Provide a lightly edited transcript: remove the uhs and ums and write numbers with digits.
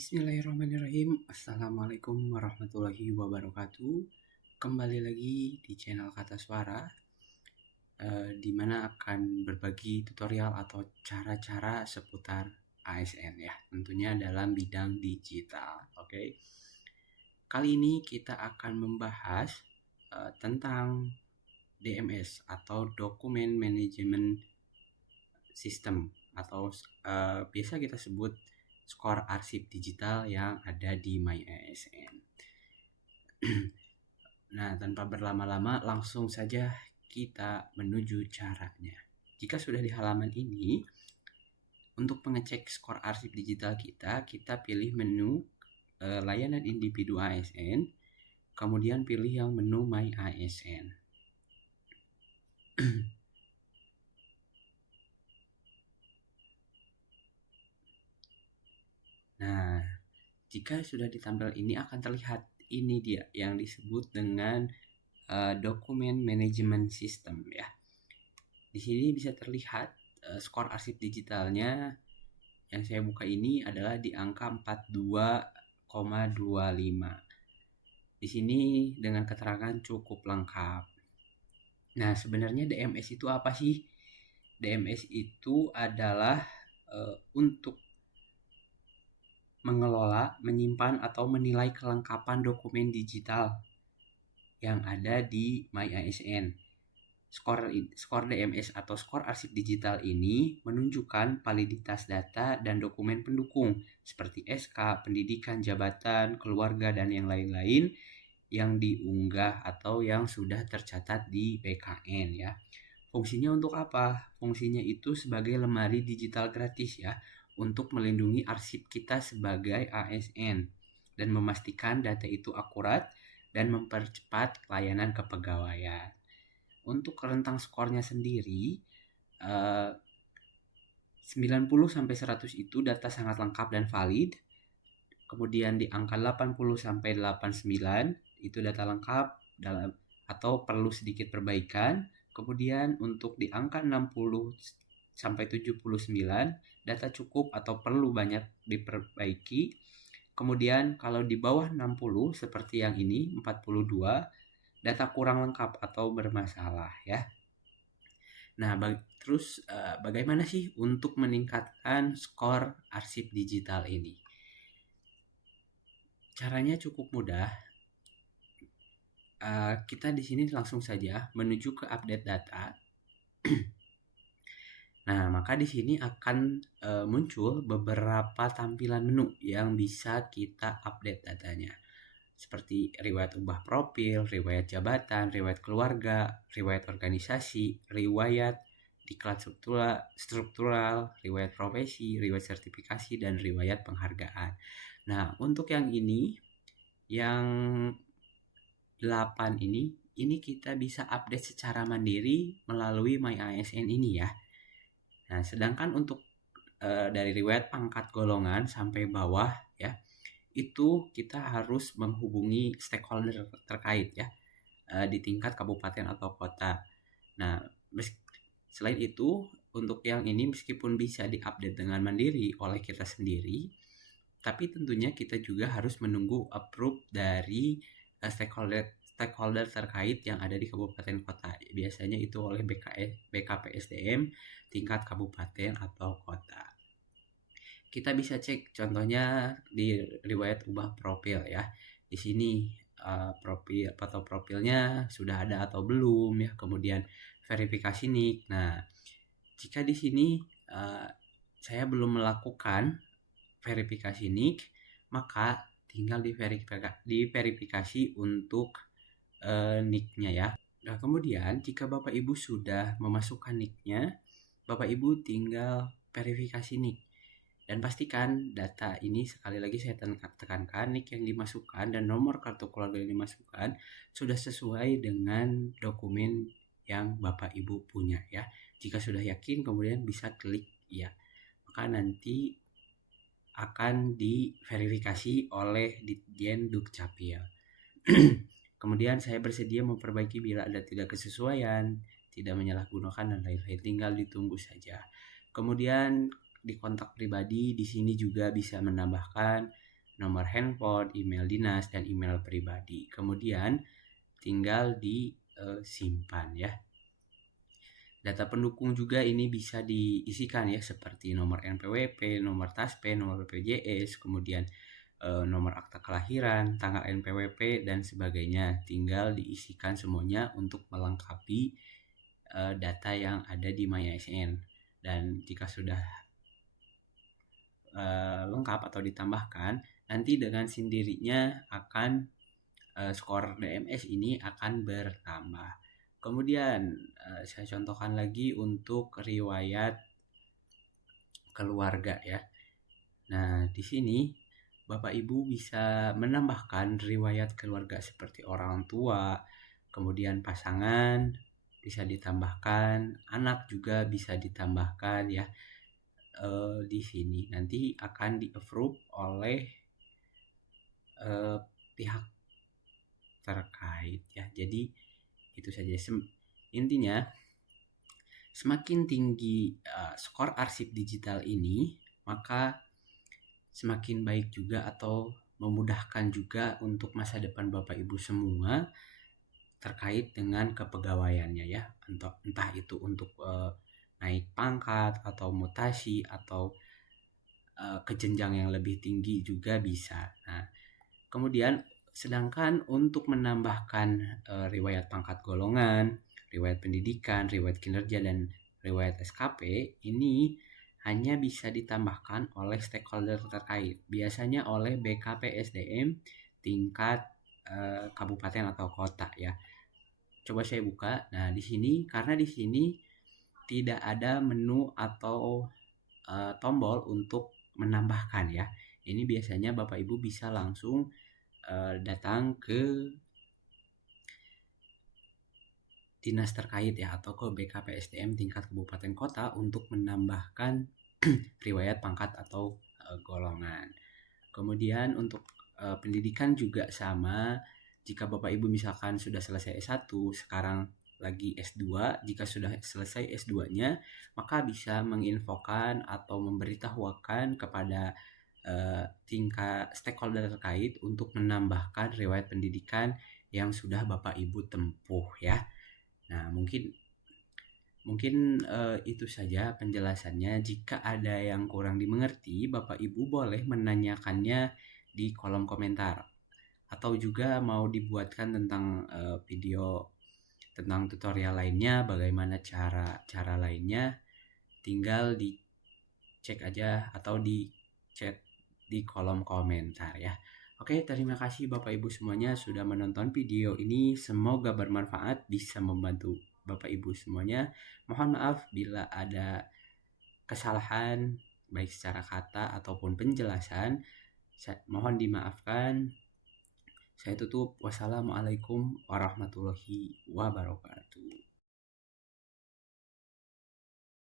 Bismillahirrahmanirrahim. Assalamualaikum warahmatullahi wabarakatuh. Kembali lagi di channel Kata Suara, di mana akan berbagi tutorial atau cara-cara seputar ASN ya, tentunya dalam bidang digital. Oke. Kali ini kita akan membahas tentang DMS atau Document Management System atau biasa kita sebut skor arsip digital yang ada di MyASN. Nah, tanpa berlama-lama langsung saja kita menuju caranya. Jika sudah di halaman ini, untuk mengecek skor arsip digital kita pilih menu layanan individu ASN, kemudian pilih yang menu MyASN. Nah, jika sudah ditampil ini akan terlihat ini dia yang disebut dengan Document Management System ya. Di sini bisa terlihat skor arsip digitalnya yang saya buka ini adalah di angka 42,25. Di sini dengan keterangan cukup lengkap. Nah, sebenarnya DMS itu apa sih? DMS itu adalah untuk mengelola, menyimpan atau menilai kelengkapan dokumen digital yang ada di MyASN. Skor DMS atau skor arsip digital ini menunjukkan validitas data dan dokumen pendukung seperti SK, pendidikan, jabatan, keluarga, dan yang lain-lain yang diunggah atau yang sudah tercatat di BKN ya. Fungsinya untuk apa? Fungsinya itu sebagai lemari digital gratis ya, untuk melindungi arsip kita sebagai ASN dan memastikan data itu akurat dan mempercepat layanan kepegawaian. Untuk rentang skornya sendiri 90-100 itu data sangat lengkap dan valid. Kemudian di angka 80-89 itu data lengkap dalam atau perlu sedikit perbaikan. Kemudian untuk di angka 60-79 data cukup atau perlu banyak diperbaiki. Kemudian kalau di bawah 60 seperti yang ini 42 data kurang lengkap atau bermasalah ya. Nah, terus bagaimana sih untuk meningkatkan skor arsip digital ini? Caranya cukup mudah. Kita di sini langsung saja menuju ke update data. Nah, maka di sini akan muncul beberapa tampilan menu yang bisa kita update datanya. Seperti riwayat ubah profil, riwayat jabatan, riwayat keluarga, riwayat organisasi, riwayat diklat struktural, riwayat profesi, riwayat sertifikasi, dan riwayat penghargaan. Nah, untuk yang ini, yang 8 ini kita bisa update secara mandiri melalui MyASN ini ya. Nah, sedangkan untuk dari riwayat pangkat golongan sampai bawah ya, itu kita harus menghubungi stakeholder terkait ya di tingkat kabupaten atau kota. Nah, selain itu untuk yang ini meskipun bisa diupdate dengan mandiri oleh kita sendiri, tapi tentunya kita juga harus menunggu approve dari stakeholder terkait yang ada di kabupaten kota. Biasanya itu oleh BKPSDM tingkat kabupaten atau kota. Kita bisa cek contohnya di riwayat ubah profil ya. Di sini foto profilnya sudah ada atau belum ya. Kemudian verifikasi NIK. Nah, jika di sini saya belum melakukan verifikasi NIK, maka tinggal diverifikasi untuk NIK-nya ya. Nah, kemudian jika Bapak Ibu sudah memasukkan NIK-nya, Bapak Ibu tinggal verifikasi NIK. Dan pastikan data ini, sekali lagi saya tekankan, NIK yang dimasukkan dan nomor kartu keluarga yang dimasukkan sudah sesuai dengan dokumen yang Bapak Ibu punya ya. Jika sudah yakin, kemudian bisa klik ya. Maka nanti akan diverifikasi oleh Ditjen Dukcapil. Kemudian saya bersedia memperbaiki bila ada tidak kesesuaian, tidak menyalahgunakan dan lain-lain. Tinggal ditunggu saja. Kemudian di kontak pribadi di sini juga bisa menambahkan nomor handphone, email dinas, dan email pribadi. Kemudian tinggal disimpan ya. Data pendukung juga ini bisa diisikan ya, seperti nomor NPWP, nomor TASP, nomor BPJS, kemudian nomor akta kelahiran, tanggal NPWP, dan sebagainya. Tinggal diisikan semuanya untuk melengkapi data yang ada di MyASN. Dan jika sudah lengkap atau ditambahkan, nanti dengan sendirinya akan skor DMS ini akan bertambah. Kemudian saya contohkan lagi untuk riwayat keluarga ya. Nah, di sini Bapak Ibu bisa menambahkan riwayat keluarga seperti orang tua, kemudian pasangan bisa ditambahkan, anak juga bisa ditambahkan ya. Di sini nanti akan di-approve oleh pihak terkait ya. Jadi itu saja. Intinya semakin tinggi skor arsip digital ini, maka semakin baik juga atau memudahkan juga untuk masa depan Bapak Ibu semua terkait dengan kepegawaiannya ya. Entah itu untuk naik pangkat atau mutasi atau ke jenjang yang lebih tinggi juga bisa. Nah, kemudian sedangkan untuk menambahkan riwayat pangkat golongan, riwayat pendidikan, riwayat kinerja, dan riwayat SKP ini hanya bisa ditambahkan oleh stakeholder terkait, biasanya oleh BKPSDM tingkat kabupaten atau kota ya. Coba saya buka. Nah, di sini karena di sini tidak ada menu atau tombol untuk menambahkan ya. Ini biasanya Bapak Ibu bisa langsung datang ke dinas terkait ya, atau ke BKPSDM tingkat kabupaten kota untuk menambahkan riwayat pangkat atau golongan. Kemudian untuk pendidikan juga sama. Jika Bapak Ibu misalkan sudah selesai S1, sekarang lagi S2, jika sudah selesai S2-nya, maka bisa menginfokan atau memberitahukan kepada tingkat stakeholder terkait untuk menambahkan riwayat pendidikan yang sudah Bapak Ibu tempuh ya. Nah, mungkin itu saja penjelasannya. Jika ada yang kurang dimengerti, Bapak Ibu boleh menanyakannya di kolom komentar, atau juga mau dibuatkan tentang video tentang tutorial lainnya, bagaimana cara lainnya, tinggal dicek aja atau di chat di kolom komentar ya. Oke, terima kasih Bapak Ibu semuanya sudah menonton video ini. Semoga bermanfaat, bisa membantu Bapak Ibu semuanya. Mohon maaf bila ada kesalahan baik secara kata ataupun penjelasan. Mohon dimaafkan. Saya tutup. Wassalamualaikum warahmatullahi wabarakatuh.